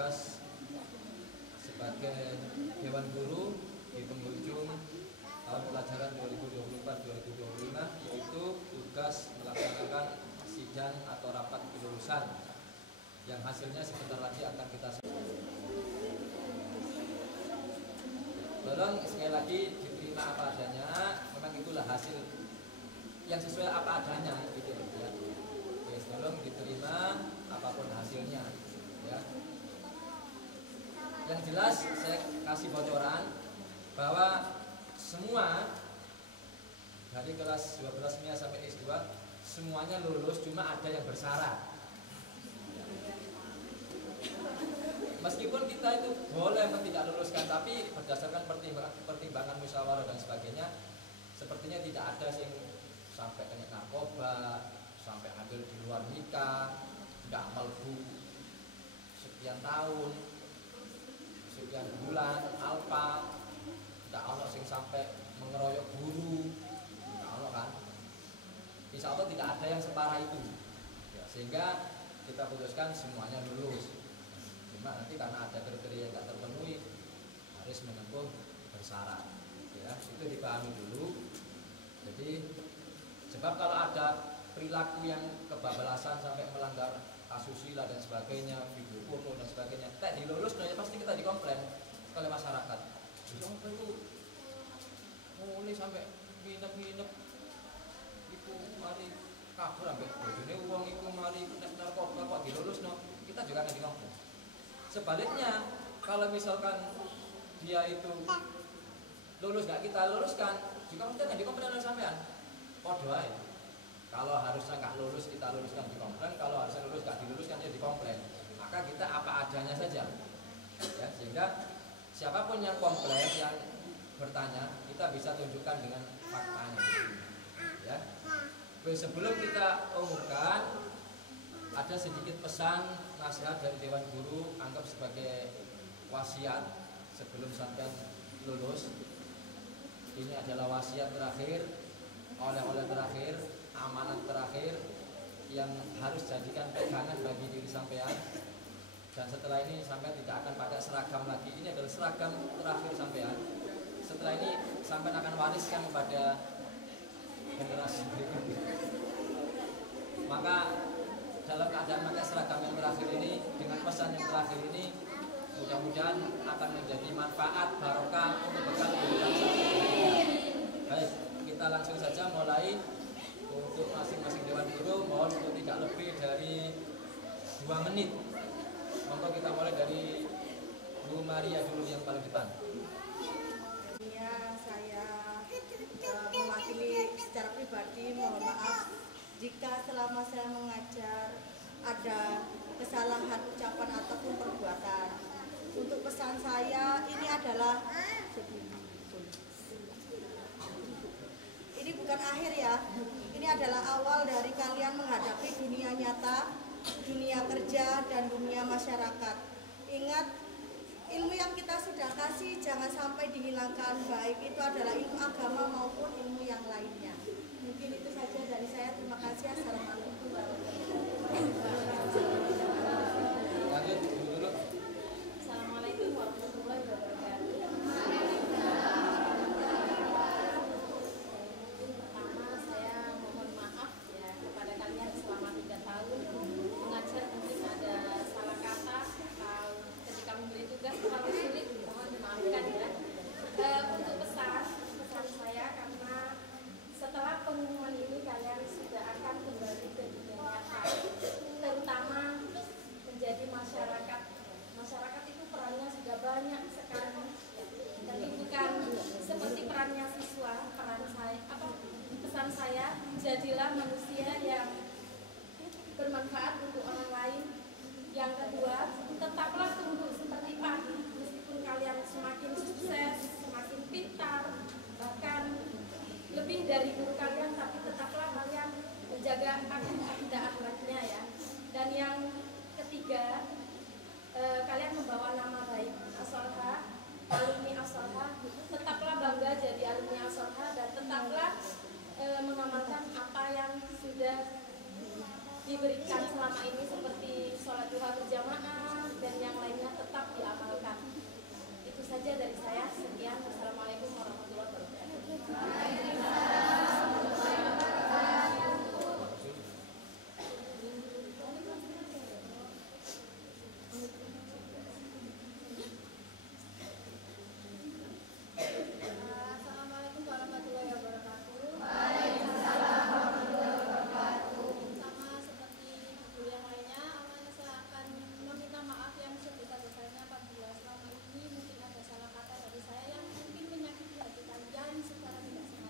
tugas sebagai Dewan Guru di penghujung tahun pelajaran 2024-2025, yaitu tugas melaksanakan sidang atau rapat kelulusan yang hasilnya sebentar lagi akan kita tolong sekali lagi diterima apa adanya. Memang itulah hasil yang sesuai apa adanya gitu ya. Oke, tolong diterima apapun hasilnya ya. Yang jelas saya kasih bocoran bahwa semua dari kelas 12 MIA sampai S2 semuanya lulus, cuma ada yang bersyarat. Meskipun kita itu boleh tidak luluskan, tapi berdasarkan pertimbangan musyawarah dan sebagainya, sepertinya tidak ada yang sampai kena narkoba, sampai hamil di luar nikah, tidak melbu sekian tahun, sekian bulan, alpa, tidak ada yang sampai mengeroyok guru, tidak ada kan? Insya Allah tidak ada yang separah itu, ya, sehingga kita putuskan semuanya lulus. Cuma nanti karena ada kriteria yang tidak terpenuhi harus menempuh bersyarat ya, itu dipahami dulu. Jadi sebab kalau ada perilaku yang kebablasan sampai melanggar asusila dan sebagainya, video porno dan sebagainya, tak dilulus ya pasti kita dikomplain oleh masyarakat. Yang itu mulai sampai nginep-nginep itu mari kabur sampai bojone uang itu mari narkoba kok dilulus no, kita juga akan dikomplain. Sebaliknya, kalau misalkan dia itu lulus nggak kita luluskan, juga mungkin nggak dikomplain oleh sampean. Podo aja. Kalau harusnya nggak lulus kita luluskan dikomplain, kalau harusnya lulus nggak diluluskan dia dikomplain. Maka kita apa adanya saja, ya, sehingga siapapun yang komplain, yang bertanya, kita bisa tunjukkan dengan faktanya. Ya. Sebelum kita umumkan, ada sedikit pesan nasihat dari Dewan Guru, anggap sebagai wasiat sebelum sampai lulus. Ini adalah wasiat terakhir, oleh-oleh terakhir, amanat terakhir yang harus jadikan pegangan bagi diri sampean. Dan setelah ini sampean tidak akan pakai seragam lagi. Ini adalah seragam terakhir sampean. Setelah ini sampean akan wariskan kepada generasi berikutnya. Maka dalam keadaan pakai seragam yang terakhir ini, dengan pesan yang terakhir ini, mudah-mudahan akan menjadi manfaat barokah untuk bekal kehidupan kita. Baik, kita langsung saja mulai. Untuk masing-masing Dewan Guru mohon untuk tidak lebih dari 2 menit. Monggo kita mulai dari Bu Maria dulu yang paling depan. Ya, saya mewakili secara pribadi, mohon maaf jika selama saya mengajar ada kesalahan ucapan ataupun perbuatan. Untuk pesan saya ini adalah ini bukan akhir ya. Ini adalah awal dari kalian menghadapi dunia nyata, dunia kerja dan dunia masyarakat. Ingat, ilmu yang kita sudah kasih jangan sampai dihilangkan, baik itu adalah ilmu agama maupun ilmu yang lainnya. Mungkin itu saja dari saya. Terima kasih. Assalamualaikum warahmatullahi wabarakatuh. Lanjut dulu. Assalamualaikum warahmatullahi wabarakatuh. Pertama saya mohon maaf ya kepada kalian selama 3 tahun mengajar, mungkin ada salah kata atau ketika memberi tugas terlalu sulit, mohon dimaafkan ya. Untuk pesan saya, karena setelah pengumuman ini kalian sudah akan kembali ke dunia nyata, terutama menjadi masyarakat. Masyarakat itu perannya sudah banyak sekali, tapi bukan seperti perannya siswa. Pesan saya, jadilah manusia yang bermanfaat untuk orang lain. Yang kedua, tetaplah tumbuh seperti padi, meskipun kalian semakin sukses, semakin pintar, bahkan lebih dari guru kalian, tapi tetaplah kalian menjaga akidah akhlaknya ya. Dan yang ketiga, kalian membawa nama baik As-Sholha, alumni As-Sholha. Tetaplah bangga jadi alumni As-Sholha dan tetaplah mengamalkan apa yang sudah diberikan selama ini, seperti sholat duha berjamaah, dan yang lainnya tetap diamalkan. Itu saja dari saya. Sekian. Wassalamualaikum warahmatullahi wabarakatuh. Assalamualaikum warahmatullahi wabarakatuh. Sama seperti guru yang lainnya, awalnya saya akan meminta maaf yang sebesar-besarnya apabila selama ini mungkin ada salah kata dari saya yang mungkin menyakiti hati kalian secara tidak sengaja.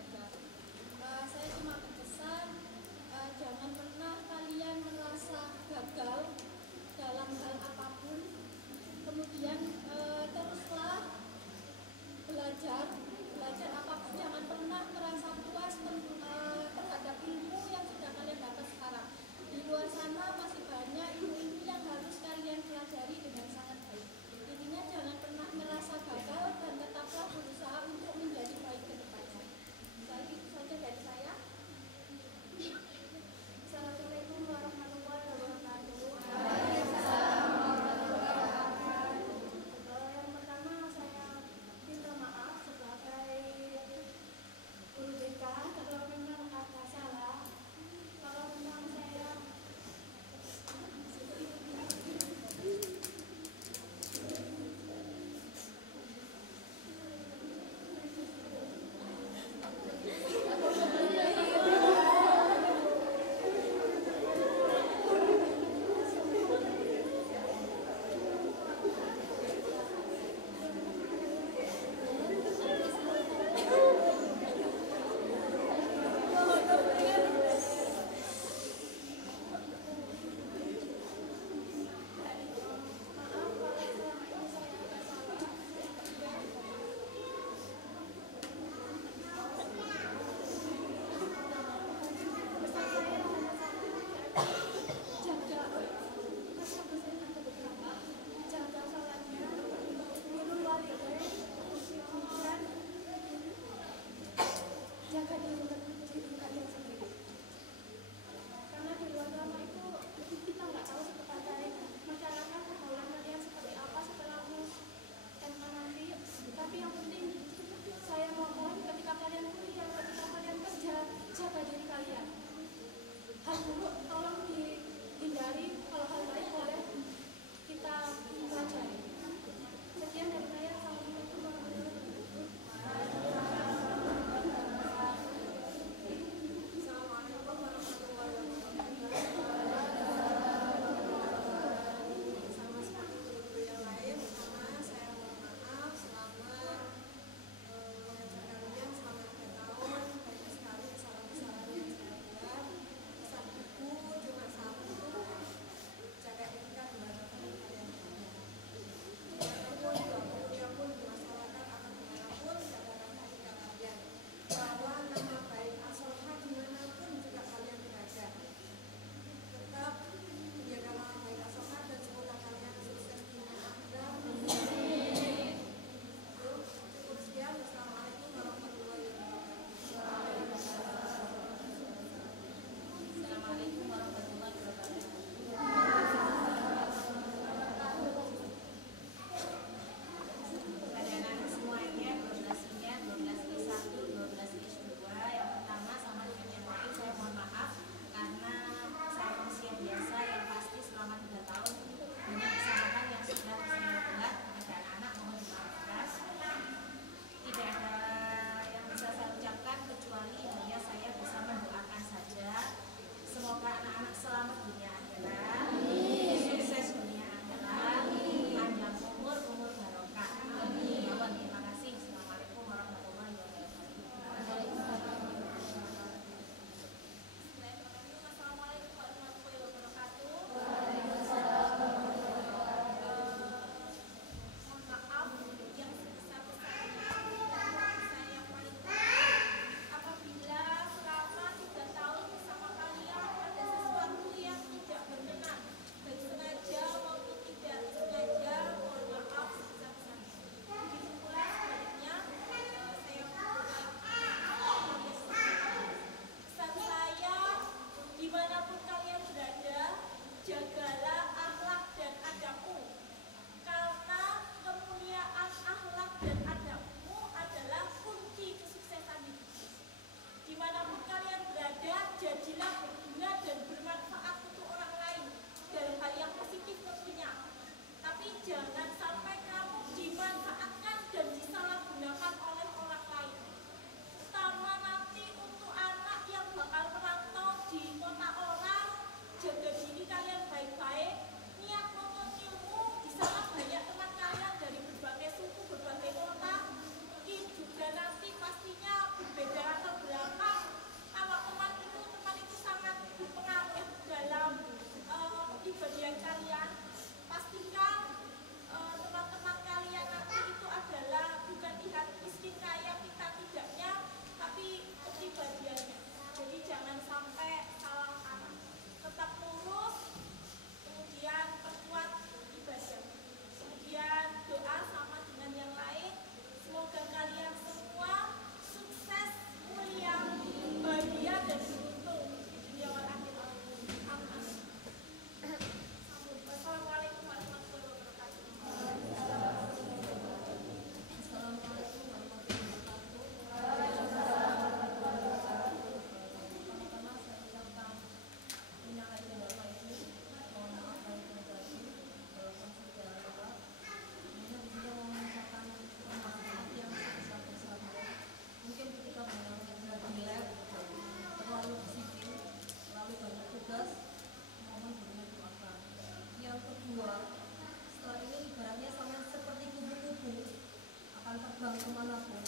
terbang kemanapun,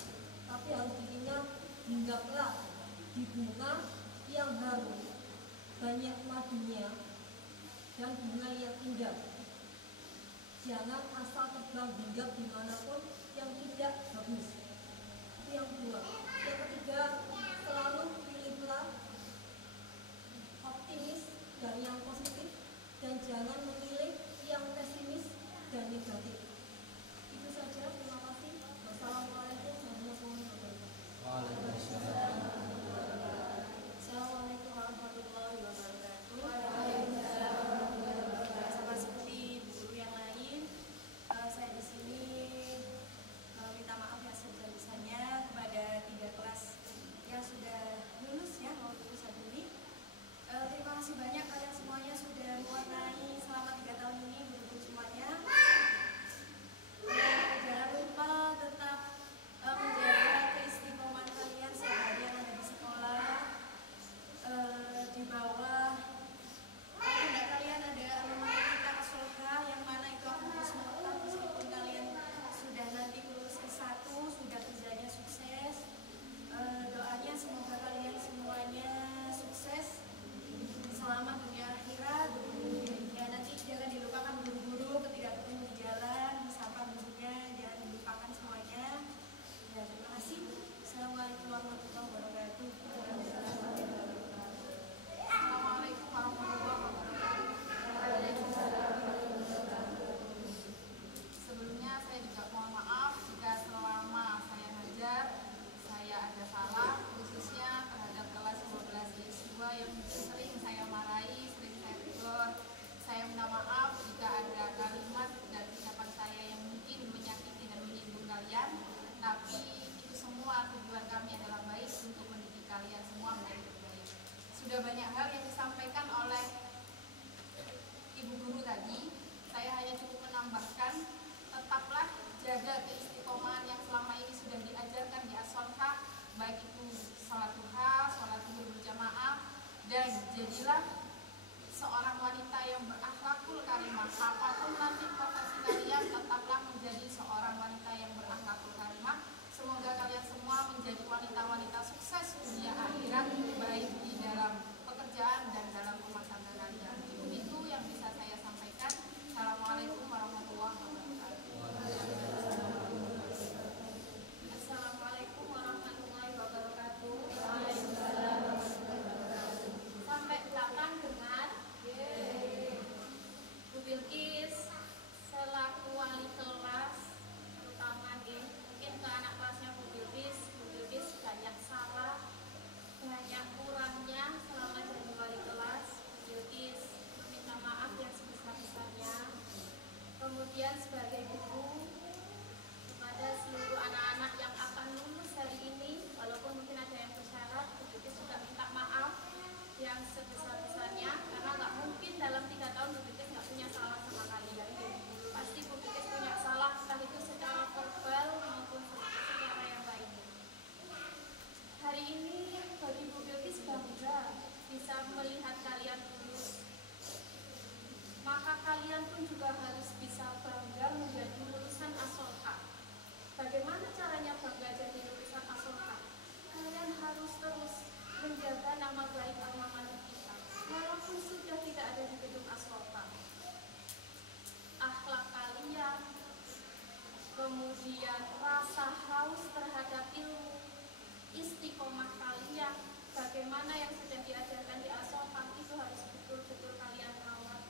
tapi harus diingat, hinggaplah di bunga yang harum, banyak madunya dan bunga yang indah. Jangan asal terbang hinggap dimanapun yang tidak bagus. Itu yang kedua. Yang ketiga, selalu pilihlah optimis dan yang positif, dan jangan memilih yang pesimis dan negatif. Itu saja, terima kasih. Wassalamualaikum warahmatullahi wabarakatuh. Waalaikumsalam. Assalamualaikum warahmatullahi wabarakatuh. Sama seperti guru yang lain, saya di sini minta maaf yang sebesar-besarnya kepada 3 kelas yang sudah lulus ya, mau lulusan ini. Terima kasih banyak kalian semuanya sudah mewarnai selama 3 tahun ini guru semuanya. Jangan lupa tetap menjaga keistiqomahan kalian seharian ada di sekolah. Di bawah pundak kalian ada alumni kita Asolha, yang mana itu aku harus melekat meskipun kalian sudah nanti lulus S1, sudah kerjanya sukses. Doanya semoga kalian semuanya sukses selama dunia akhirat. Ya, nanti jangan dilupakan guru-guru ketika ketemu di jalan, sapa gurunya, jangan dilupakan semuanya. Ya, terima kasih. Assalamualaikum warahmatullahi wabarakatuh. Assalamualaikum warahmatullahi wabarakatuh. Sebelumnya saya juga mohon maaf jika selama saya ngajar saya ada salah, khususnya terhadap kelas 12 IS2 yang sering saya marahi, sering saya tegur. Saya minta maaf jika ada kalimat dan ucapan saya yang mungkin menyakiti dan menyinggung kalian, tapi itu semua tujuan kami adalah baik untuk mendidik kalian semua menjadi lebih baik. Sudah banyak hal yang disampaikan oleh ibu guru tadi, saya hanya cukup menambahkan, tetaplah jaga keistiqomahan yang selama ini sudah diajarkan di Asolha, baik itu sholat duha, sholat zuhur berjamaah, dan jadilah seorang wanita yang berakhlakul karimah. Apapun nanti profesi kalian, tetaplah menjadi seorang wanita yang berakhlakul karimah. Semoga kalian semua menjadi wanita-wanita sukses dunia akhirat, baik di dalam pekerjaan dan dalam rumah tangga kalian. Itu yang bisa saya sampaikan. Assalamualaikum warahmatullahi wabarakatuh. Assalamualaikum warahmatullahi wabarakatuh. Sampai belakang dengar. Bu Bilkis selaku wali kelas, terutama mungkin ke anak kelasnya Bu Bilkis banyak salah, banyak kurangnya selama jadi wali kelas. Bu Bilkis meminta maaf yang sebesar-besarnya. Kemudian sebagai guru kepada seluruh anak-anak yang akan lulus hari ini, walaupun mungkin ada yang bersyarat, Bu Bilkis juga minta maaf yang sebesar-besarnya, karena nggak mungkin dalam 3 tahun Bu Bilkis nggak punya salah sama kalian. Pasti Bu Bilkis punya salah, entah itu secara verbal maupun secara yang lain. Hari ini bagi Bu Bilkis bangga bisa melihat kalian lulus. Maka kalian pun juga harus bisa bangga menjadi lulusan Asolha. Bagaimana caranya bangga jadi lulusan Asolha? Kalian harus terus menjaga nama baik alma mater kita, walaupun sudah tidak ada di gedung Asolha. Akhlak kalian, kemudian rasa haus terhadap ilmu, istiqomah kalian, bagaimana yang sudah diajarkan di Asolha itu harus betul-betul kalian rawat.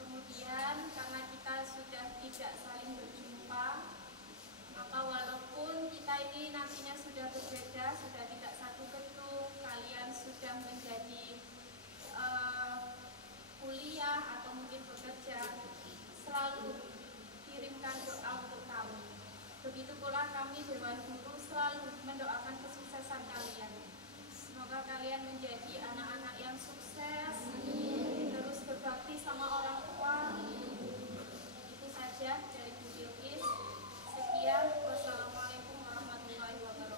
Kemudian karena kita sudah tidak saling berjumpa, maka walaupun kita ini nantinya sudah berbeda, sudah tidak satu gedung, kalian sudah menjadi kuliah atau mungkin bekerja, selalu kirimkan doa untuk kami. Begitu pula kami Dewan Guru selalu mendoakan kesuksesan kalian. Semoga kalian menjadi anak-anak yang sukses, terus berbakti sama orang tua. Itu saja dari Bu Bilkis. Sekian, wassalamualaikum warahmatullahi wabarakatuh.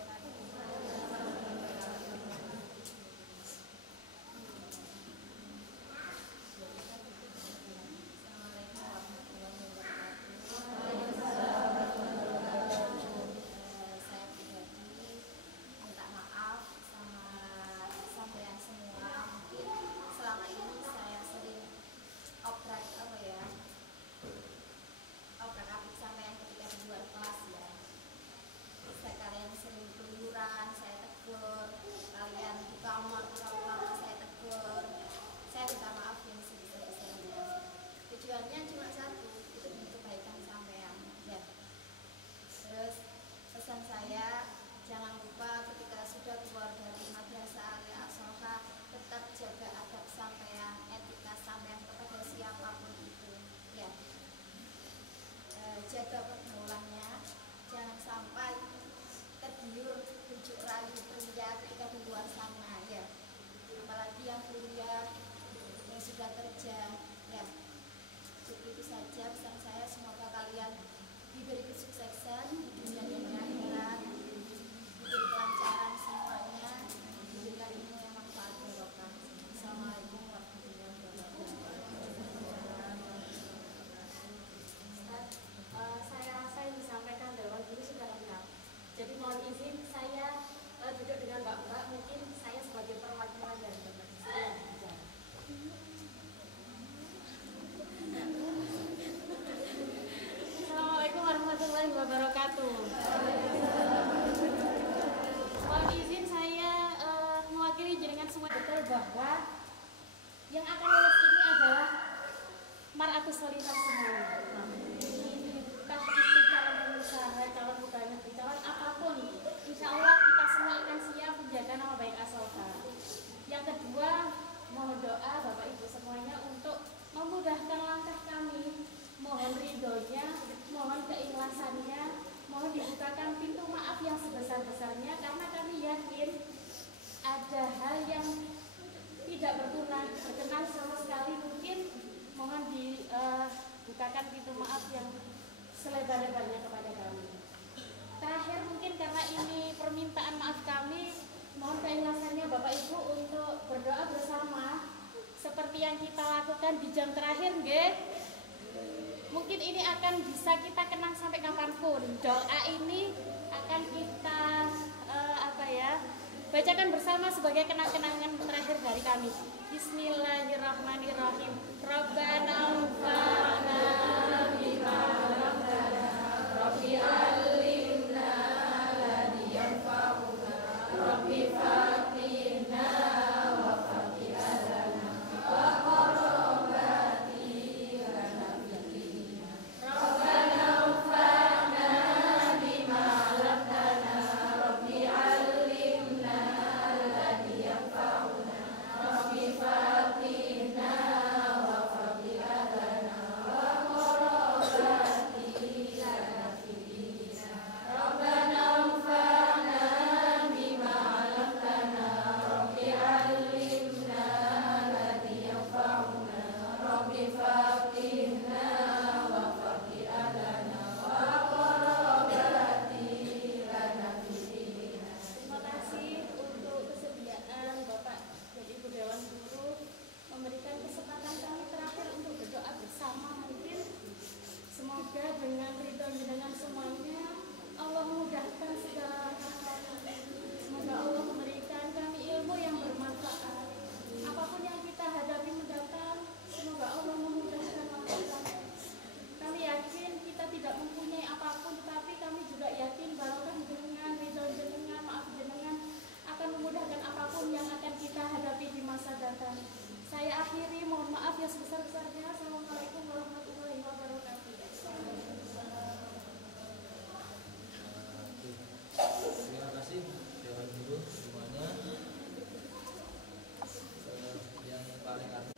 mudahkan langkah kami, mohon ridhonya, mohon keikhlasannya, mohon dibukakan pintu maaf yang sebesar-besarnya, karena kami yakin ada hal yang tidak berkenan sama sekali. Mungkin mohon dibukakan pintu maaf yang selebar-lebarnya kepada kami. Terakhir mungkin karena ini permintaan maaf kami, mohon keikhlasannya Bapak Ibu untuk berdoa bersama seperti yang kita lakukan di jam terakhir, nggih. Mungkin ini akan bisa kita kenang sampai kapanpun. Doa ini akan kita bacakan bersama sebagai kenang-kenangan terakhir dari kami. Bismillahirrahmanirrahim. Rabbana anfa'na bima 'allamtana, Rabbi 'allimna alladhi yanfa'una, Rabbi faqihna wa faqih lana wa qarabati lana bidina. Rabbana anfa'na bima 'allamtana, Rabbi 'allimna alladhi yanfa'una, Rabbi faqihna wa faqih lana wa qarabati lana bidina. Rabbana anfa'na bima 'allamtana, Rabbi 'allimna alladhi yanfa'una, Rabbi faqihna wa faqih lana wa qarabati lana bidina. Terima kasih untuk kesediaan Bapak dan Ibu Dewan Guru memberikan kesempatan kami terakhir untuk berdoa bersama. Mungkin semoga dengan ridho dengan semuanya Allah mudahkan segala hal. Semoga Allah memberikan kami ilmu yang bermanfaat. Apapun yang kita hadapi mendatang, semoga Allah memudahkan langkah kami. Kami yakin kita tidak mempunyai apapun, tetapi kami juga yakin barokah jenengan, ridho jenengan, maaf jenengan akan memudahkan apapun yang akan kita hadapi di masa datang. Saya akhiri, mohon maaf yang sebesar-besarnya. Assalamualaikum warahmatullahi wabarakatuh. Terima kasih Dewan Guru semuanya. Yang paling akhir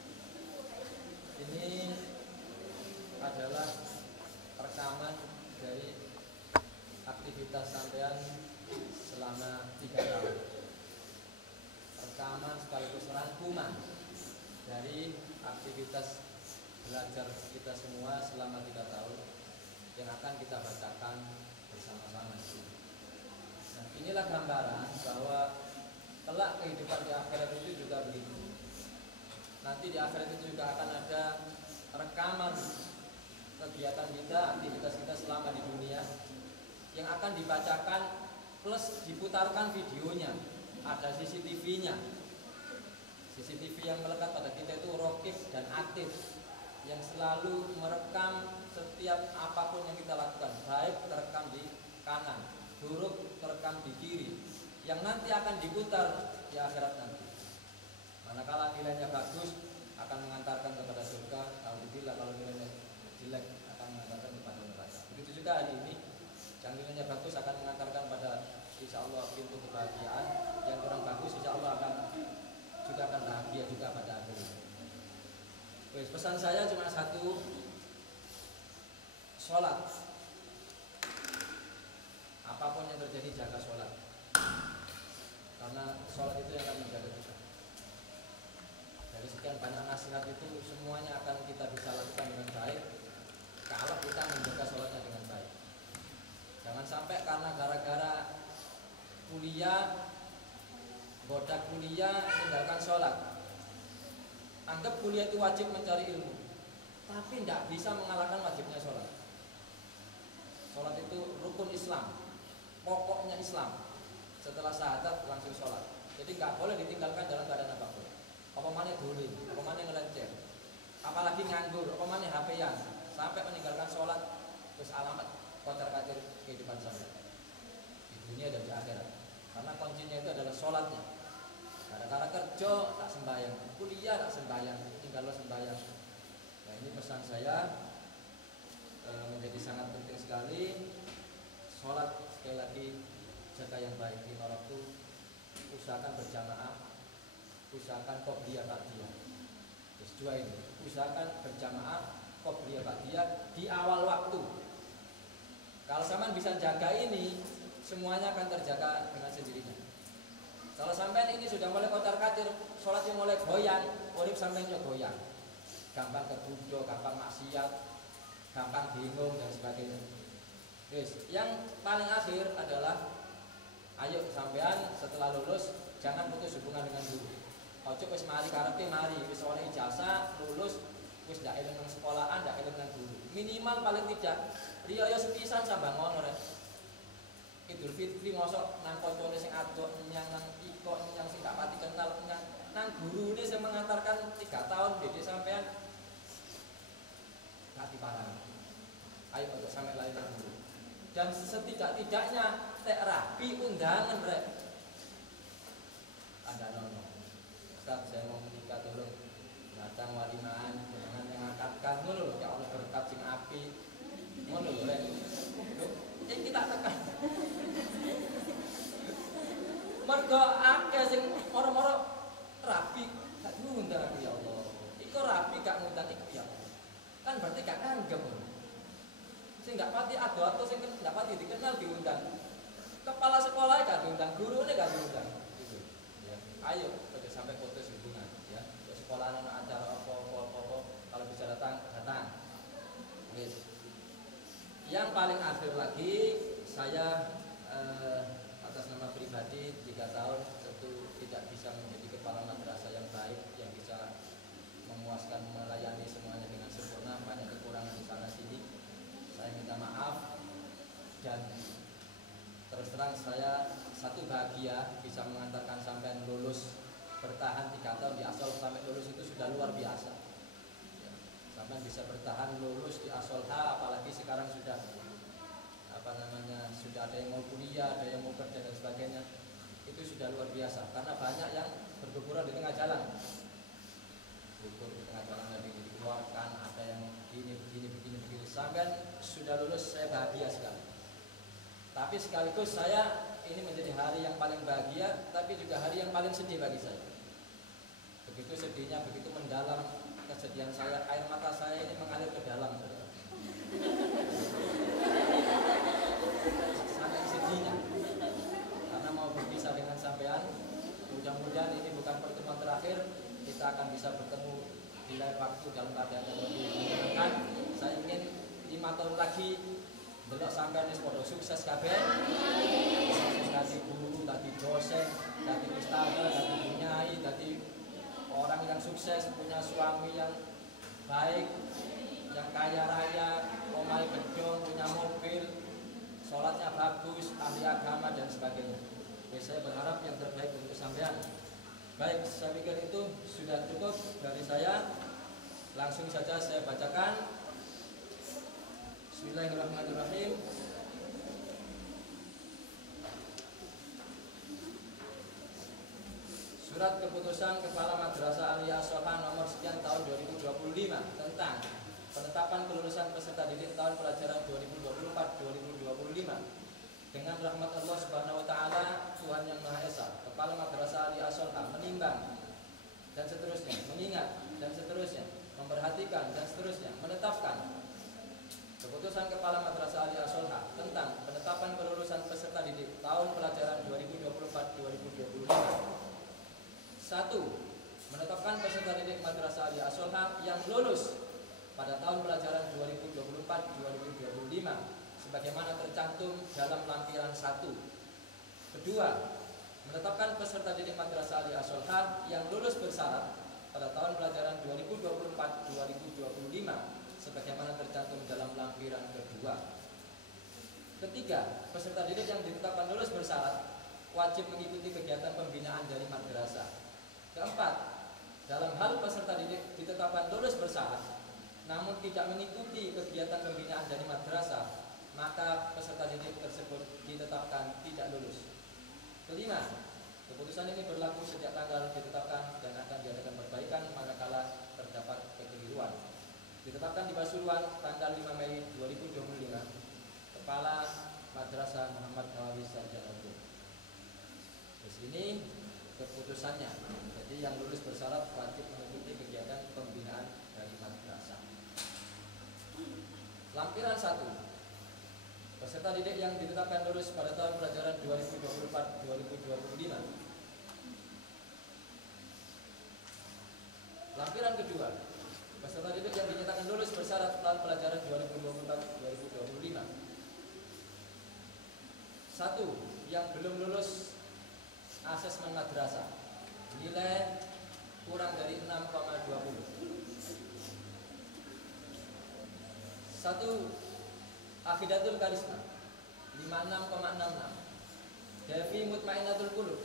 ini adalah rekaman dari aktivitas sampean selama 3 tahun. Rekaman sekaligus rangkuman dari aktivitas belajar kita semua selama 3 tahun yang akan kita bacakan bersama-sama. Nah, inilah gambaran bahwa kelak kehidupan di akhirat itu juga begitu. Nanti di akhirat itu juga akan ada rekaman kegiatan kita, aktivitas kita selama di dunia yang akan dibacakan plus diputarkan videonya. Ada CCTV-nya. CCTV yang melekat pada kita itu rokib dan aktif yang selalu merekam setiap apapun yang kita lakukan, baik terekam di kanan, buruk terekam di kiri, yang nanti akan diputar di akhirat nanti. Manakala nilainya bagus akan mengantarkan kepada surga, alhamdulillah. Kalau nilainya jelek akan mengantarkan kepada neraka. Begitu juga hari ini, yang nilainya bagus akan mengantarkan pada insya Allah pintu kebahagiaan, yang kurang bagus insya Allah akan bahagia juga pada akhirnya. Pesan saya cuma satu, sholat. Apapun yang terjadi jaga sholat, karena sholat itu yang akan menjaga kita. Dari sekian banyak nasihat itu semuanya akan kita bisa lakukan dengan baik kalau kita menjaga sholatnya dengan baik. Jangan sampai karena gara-gara kuliah, bodak kuliah, tinggalkan sholat. Anggap kuliah itu wajib mencari ilmu, tapi tidak bisa mengalahkan wajibnya sholat. Sholat itu rukun Islam, pokoknya Islam. Setelah syahadat langsung sholat. Jadi nggak boleh ditinggalkan dalam keadaan apapun. Apa mana dolim, apa mana ngelencer, apalagi nganggur, apa mana HP-an, sampai meninggalkan sholat, terus alamat kocar-kacir kehidupan saya di dunia dan di akhirat. Karena kuncinya itu adalah sholatnya. Gara-gara kerja tak sembahyang, kuliah tak sembahyang, tinggallah sembahyang. Nah, ini pesan saya menjadi sangat penting sekali. Sholat sekali lagi jaga yang baik, 5 waktu, usahakan berjamaah, usahakan qobliyah ba'diyah. Terus dua ini, usahakan berjamaah qobliyah ba'diyah di awal waktu. Kalau sampean bisa jaga ini, semuanya akan terjaga dengan sendirinya. Kalau sampean ini sudah mulai kocar-kacir, sholatnya mulai goyang, urip sampean yo goyang. Gampang kebudo, gampang maksiat, gampang bingung dan sebagainya. Yes. Yang paling akhir adalah ayo sampean setelah lulus jangan putus hubungan dengan guru. Ojo wis mari karepe mari, wis oleh ijazah, lulus wis ndak eling nang sekolahan, ndak eling nang guru. Minimal paling tidak riyo sepisan sambang ngono rek. Idul Fitri mosok nang kancane sing adok nyang nang iko nyang sing gak pati kenal nyang nang gurune sing mengantarkan 3 tahun beda sampean gak diparani. Ayo untuk sampai lain nang guru. Dan setidak-tidaknya tek rapi undangan rek. Ada nono. Ustaz saya mau menikah tolong datang walimaan dengan yang akad ngono lho ya Allah berkat sing api. Ngono lho rek. Kita tekan. Mergo akeh sing moro-moro rapi gak diundang ya Allah. Iku rapi gak ngundang iku ya Allah. Kan berarti gak anggap. Sing gak pati ado-ado sing gak pati dikenal diundang. Kepala sekolah gak diundang, gurune gak diundang. Gitu. Ya. Ayo ojo sampai putus hubungan ya. Ke sekolah ana acara apa-apa kalau bisa datang. Yes. Yang paling akhir lagi saya atas nama pribadi 3 tahun tentu tidak bisa menjadi kepala madrasah yang baik yang bisa memuaskan melayani semuanya dengan sempurna, banyak kekurangan di sana sini. Saya minta maaf dan terus terang saya satu bahagia bisa mengantarkan sampean lulus bertahan 3 tahun di Ashol sampai lulus itu sudah luar biasa. Sampean bisa bertahan lulus di Ashol apalagi sekarang sudah sudah ada yang mau kuliah, ada yang mau kerja dan sebagainya. Itu sudah luar biasa karena banyak yang berguguran di tengah jalan. Gugur di tengah jalan dari dikeluarkan, ada yang begini. Sampai sudah lulus saya bahagia sekali. Tapi sekaligus saya ini menjadi hari yang paling bahagia, tapi juga hari yang paling sedih bagi saya. Begitu sedihnya, begitu mendalam kesedihan saya, air mata saya ini mengalir ke dalam. Sangat sedihnya karena mau berpisah dengan sampean. Mudah-mudahan ini bukan pertemuan terakhir, kita akan bisa bertemu di lain waktu dalam keadaan yang lebih menyenangkan. Saya ingin 5 tahun lagi delok sampean wis padha sukses kabeh. Dadi guru, dadi dosen, dadi ustazah, dadi bunyai, dadi orang yang sukses, punya suami yang baik, yang kaya raya, omahe gedung, punya mobil, sholatnya bagus, ahli agama dan sebagainya. Jadi saya berharap yang terbaik untuk sampean. Baik, saya pikir itu sudah cukup dari saya. Langsung saja saya bacakan. Bismillahirrahmanirrahim. Surat keputusan Kepala Madrasah Aliyah Ashol nomor sekian tahun 2025 tentang penetapan kelulusan peserta didik tahun pelajaran 2024-2025. Dengan rahmat Allah Subhanahu wa taala, Tuhan yang Maha Esa, Kepala Madrasah Aliyah Ashol menimbang dan seterusnya, mengingat dan seterusnya, memperhatikan dan seterusnya, menetapkan keputusan Kepala Madrasah Aliyah Ashol tentang penetapan kelulusan peserta didik tahun pelajaran 2024-2025. 1. Menetapkan peserta didik Madrasah Aliyah Ashol yang lulus pada tahun pelajaran 2024-2025 sebagaimana tercantum dalam lampiran 1. Kedua, menetapkan peserta didik Madrasah Aliyah Ashol yang lulus bersyarat pada tahun pelajaran 2024-2025 sebagaimana tercantum dalam lampiran kedua. Ketiga, peserta didik yang ditetapkan lulus bersyarat wajib mengikuti kegiatan pembinaan dari madrasah. Keempat, dalam hal peserta didik ditetapkan lulus bersyarat namun tidak mengikuti kegiatan pembinaan dari madrasah, maka peserta didik tersebut ditetapkan tidak lulus. Kelima, keputusan ini berlaku sejak tanggal ditetapkan dan akan diadakan perbaikan manakala terdapat kekeliruan. Ditetapkan di Pasuruan tanggal 5 Mei 2025. Kepala Madrasah Muhammad Nawawi Sarjana. Di sini keputusannya. Jadi yang lulus bersyarat wajib mengikuti kegiatan pembinaan dari madrasah. Lampiran 1, peserta didik yang ditetapkan lulus pada tahun pelajaran 2024-2025. Lampiran kedua, peserta didik yang dinyatakan lulus bersyarat tahun pelajaran 2024-2025. 1. Yang belum lulus asesmen madrasah, nilai kurang dari 6,20. 1. Akhidatul Karisma 56,66. Devi Mutmainatul Qulub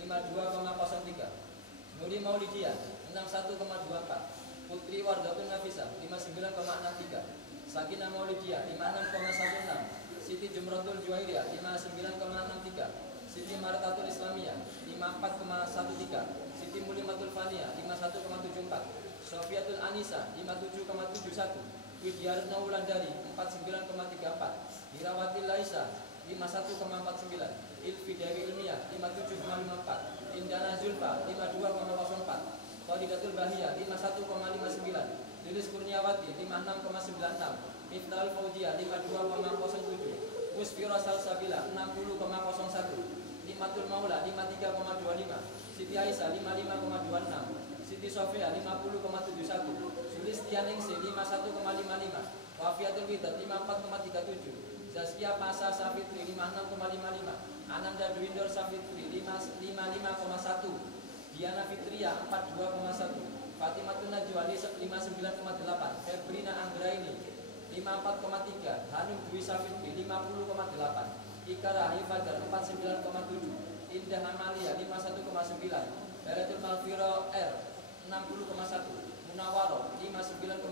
52,03. Nuri Maulidiyah 61,24. Putri Wardatun Nafisa 59,63. Sakinah Maulidiyah 56,16. Siti Jumratul Juwairiyah 59,63. Siti Martatul Islamiyah 54,13. Siti Mulimatul Faniyah 51,74. Sofiatul Anisa 57,71. Widyarna Wulandari 49,34. Hirawati Laisa 51,49. Ilfidawi Ilmiah 57,54. Indana Zulfa 52,04. Khadijatul Bahiyah 51,59. Lilis Kurniawati 56,96. Miftahul Fauziyah 52,07. Musfira Salsabila 60,01. Nikmatul Maula 53,25. Siti Aisyah 55,26. Siti Sofia 50,71. Sulistianingsih 51,55. Wafiatul Widat 54,37. Zaskia Pasa Safitri 56,55. Ananda Dwindor Safitri 55,1. Diana Fitria 42,1. Fatimatun Najwa 59,8. Febrina Anggraini 54,3. Hanum Dwi Safitri 50,8. Ika Rahi Fajar 49,7. Indah Amalia 51,9. Beratul Malfiro R 60,1. Munawaro 59,8.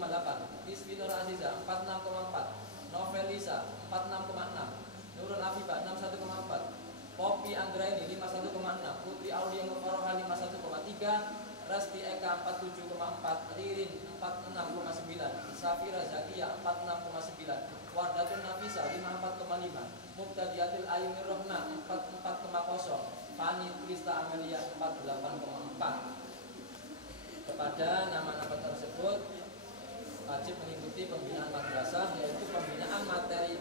Isfinur Aziza 46,4. Novelisa 46,6. Nurul Afifah 61,4. Poppy Anggraini 51,6. Putri Aulia Mufaroha 51,3. Rasti Eka 47,4. Ririn 46,9. Safira Zakia 46,9. Wardatun Nafisa 54,5. Muqtadiatul Ayunir Rohma 44,0. Fani Krista Amelia 48,4. Kepada nama-nama tersebut wajib mengikuti pembinaan madrasah, yaitu pembinaan materi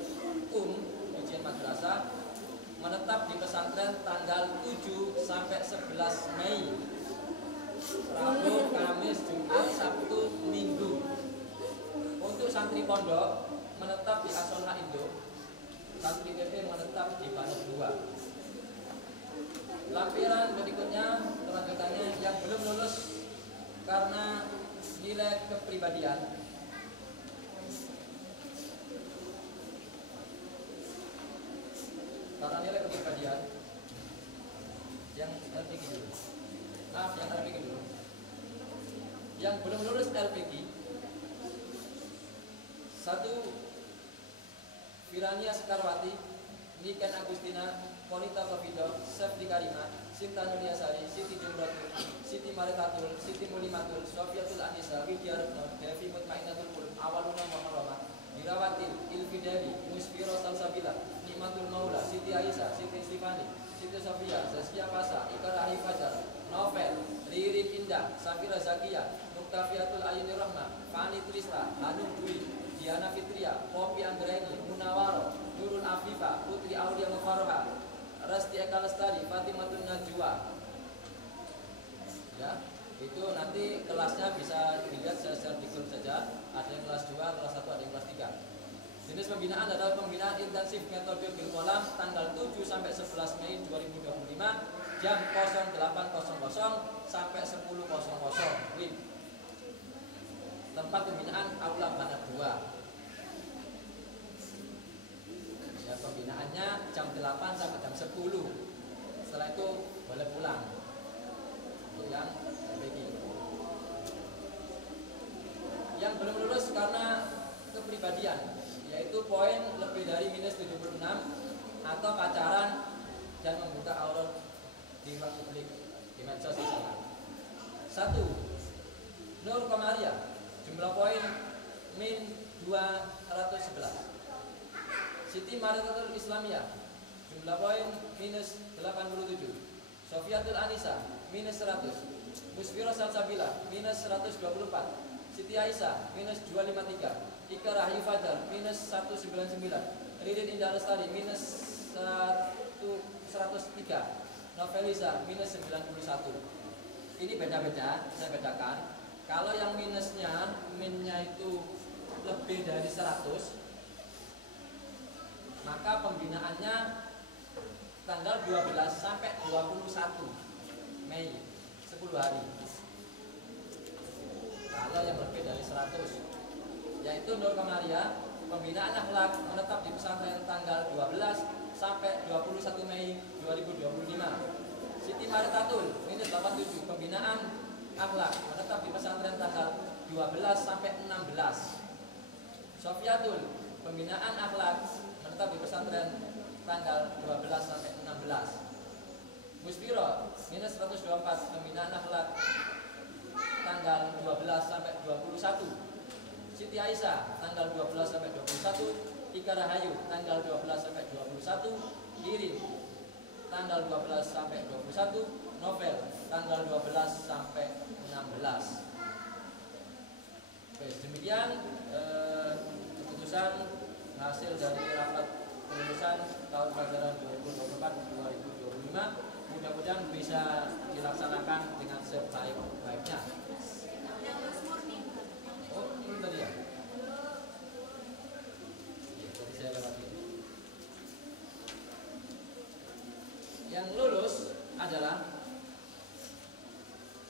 ujian madrasah, menetap di pesantren tanggal 7 sampai 11 Mei, Rabu, Kamis, Jumat, Sabtu, Minggu. Untuk santri pondok menetap di Asola Indo, santri PP menetap di Bandung 2. Lampiran berikutnya kelanjutannya yang belum lulus karena nilai kepribadian. Karena nilai kepribadian yang LPG dulu. Maaf, yang LPG dulu. Yang belum lulus LPG, 1. Firania Sekarwati, Niken Agustina, Konita Kofido, Septi Karima, Sinta Nuliasari, Siti Jumratul, Siti Maritatul, Siti Mulimatul, Sofiatul Anisa, Widyarno, Devi Mutmainatul Qulub, Awaluna Muharramah, Hirawatil, Ilfidawi, Musfiro Salsabila, Nikmatul Maula, Siti Aisyah, Siti Stifani, Siti Sofia, Zaskia Pasa, Ika Rahi Fajar, Novel, Ririn Indah, Safira Zakia, Muktafiatul Ayunir Rahma, Fani Trista, Hanum Dwi, Diana Fitria, Poppy Anggraini, Munawaro, Nurul Afifah, Putri Aulia Mufaroha, Rasti Eka Lestari, Fatimatun Najwa. Ya, itu nanti kelasnya bisa dilihat secara di grup saja. Ada yang kelas 2, kelas 1, ada yang kelas 3. Jenis pembinaan adalah pembinaan intensif metode bil kolam tanggal 7 sampai 11 Mei 2025 jam 08.00 sampai 10.00 WIB. Tempat pembinaan Aula Banak 2. Ya, pembinaannya jam 8 sampai jam 10. Setelah itu boleh pulang. Untuk yang LPG. Yang belum lulus karena kepribadian, yaitu poin lebih dari minus 76 atau pacaran dan membuka aurat di ruang publik di medsos misalkan. 1. Nur Komaria, jumlah poin min 211. Siti Martatul Islamiyah, jumlah poin minus 87. Sofiatul Anisa, minus 100. Musfiro Salsabila minus 124. Siti Aisyah minus 253. Ika Rahayu Fajar minus 199. Ririn Indah Lestari minus 103. Novelisa minus 91. Ini beda-beda, saya bedakan. Kalau yang minusnya, minnya itu lebih dari 100, maka pembinaannya tanggal 12 sampai 21 Mei, 10 hari. Kalau yang lebih dari 100, yaitu Nur Kamaria, pembinaan akhlak menetap di pesantren tanggal 12 sampai 21 Mei 2025. Siti Maritatul minus 87, pembinaan akhlak menetap di pesantren tanggal 12 sampai 16. Sofiatul, pembinaan akhlak menetap di pesantren tanggal 12 sampai 16. Musfiro minus 124, pembinaan akhlak tanggal 12 sampai 21. Siti Aisyah tanggal 12 sampai 21. Ika Rahayu tanggal 12 sampai 21. Irin tanggal 12 sampai 21. Novel tanggal 12 sampai 16. Oke, demikian keputusan hasil dari rapat kelulusan tahun pelajaran 2024-2025. Mudah-mudahan bisa dilaksanakan dengan sebaik-baiknya. Oh, belum tadi ya? Tadi saya lewati. Yang lulus adalah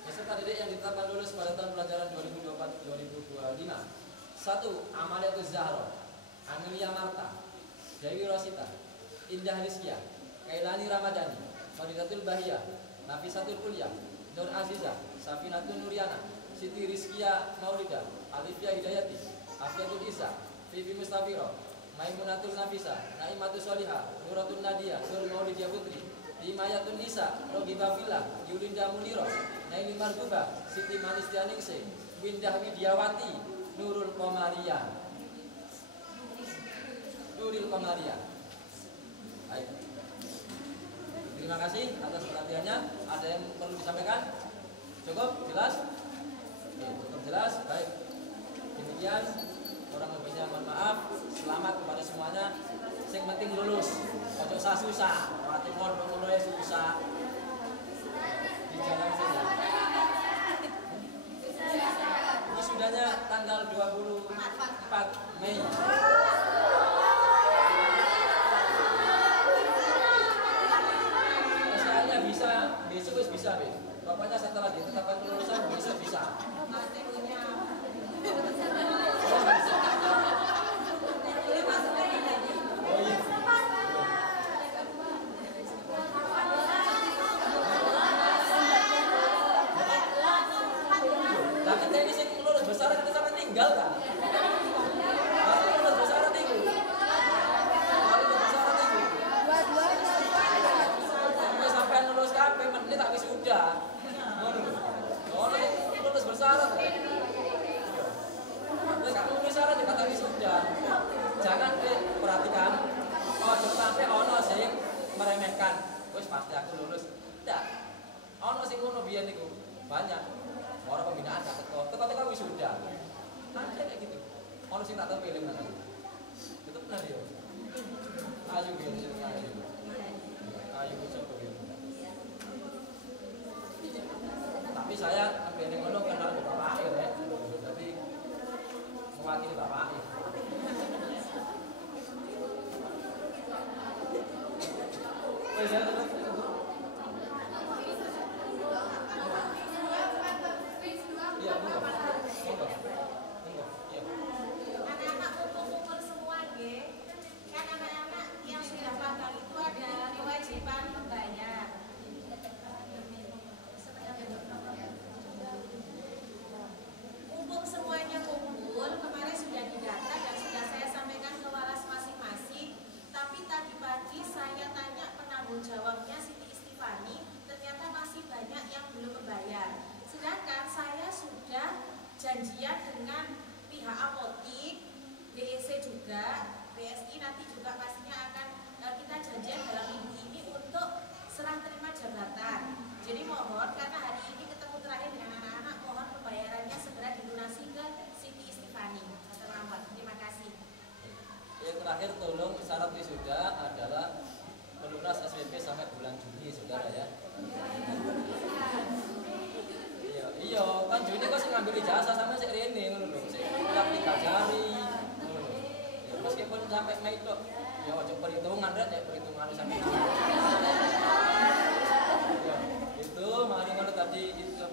peserta didik yang ditetapkan lulus pada tahun pelajaran 2024-2025. 1. Amaliatul Zahra, Amelia Marta, Dewi Rosita, Indah Rizkia, Kailani Ramadhani, Faridatul Bahia, Nafisatul Kuliah, Nur Aziza, Safinatul Nuriana, Siti Rizkia Maulida, Alifia Hidayati, Afiatul Isa, Vivi Mustafiro, Maimunatul Nafisa, Naimatul Solihah, Nuratul Nadia, Nur Maulidia Putri, Himayatun Nisa, Rogiba Villa, Yulinda Muniro, Naili Marguba, Siti Manistianingse, Windah Widiawati, Nurul Komaria. Nuril Komaria. Baik. Terima kasih atas perhatiannya. Ada yang perlu disampaikan? Cukup? Jelas? Oke, cukup jelas. Baik. Demikian, kurang lebihnya mohon maaf. Selamat kepada semuanya. Yang penting lulus. Ojo susah. Mati pondok mulai susah. Di jalan saja. Wisudanya tanggal 24 Mei. Masalahnya bisa besok bisa, Be. Pokoknya setelah ditetapkan kelulusan besok bisa. Oh iya. Lah kita ini sing lulus besar kita sampai tinggal kan? Kalau lulus besar tinggal. Kalau lulus besar tinggal. Dua-dua sampai lulus kabeh menit tak wisuda. Ngono. Oh, lulus besar. Terus kamu besar aja kata wisuda. Jangan perhatikan. Oh, sampai ono sing meremehkan. Wis pasti aku lulus. Ndak. Ono sing ngono biyen niku. Banyak. Orang pembinaan gak teko wisuda. Ada kayak gitu. Orang sing tak terpilih nanti. Itu benar ya. Ayu gitu, ayu. Ayu coba gitu. Tapi saya pilih ngono kenal Bapak Air ya. Jadi mewakili Bapak Air. Iya, Anak-anak kumpul-kumpul semua, nggih. Kan anak-anak yang sudah magang itu ada kewajiban membayar. Mumpung semuanya kumpul, kemarin sudah didata dan sudah saya sampaikan ke waras masing-masing. Tapi tadi pagi saya tanya penanggung jawabnya Siti Istifani, ternyata masih banyak yang belum membayar. Sedangkan saya sudah janjian dengan pihak apotik, DEC juga, BSI nanti juga pastinya akan kita janjian dalam minggu ini untuk serah terima jabatan. Jadi mohon karena hari ini ketemu terakhir dengan anak-anak, mohon pembayarannya segera dilunasi ke Siti Istifani. Terima kasih. Yang terakhir, tolong syarat wisuda adalah pelunas SPP sampai bulan Juni, saudara ya. Iya, kan Juni kok sih ngambil ijazah sama si Rene ngono lho, sik ulang 3 jari. Ya meskipun sampai Mei tok, ya ojo perhitungan rek, ya perhitungan sampai. Ya, itu mari ngono tadi itu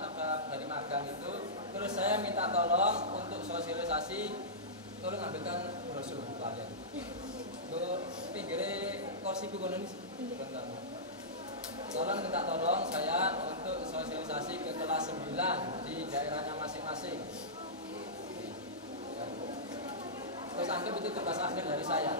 apa dari magang itu. Terus saya minta tolong untuk sosialisasi, tolong ambilkan brosur kalian. Untuk pinggirnya kursi kono ini bentar. Tolong minta tolong saya untuk sosialisasi ke kelas 9 di daerahnya masing-masing. Terus anggap itu tugas akhir dari saya.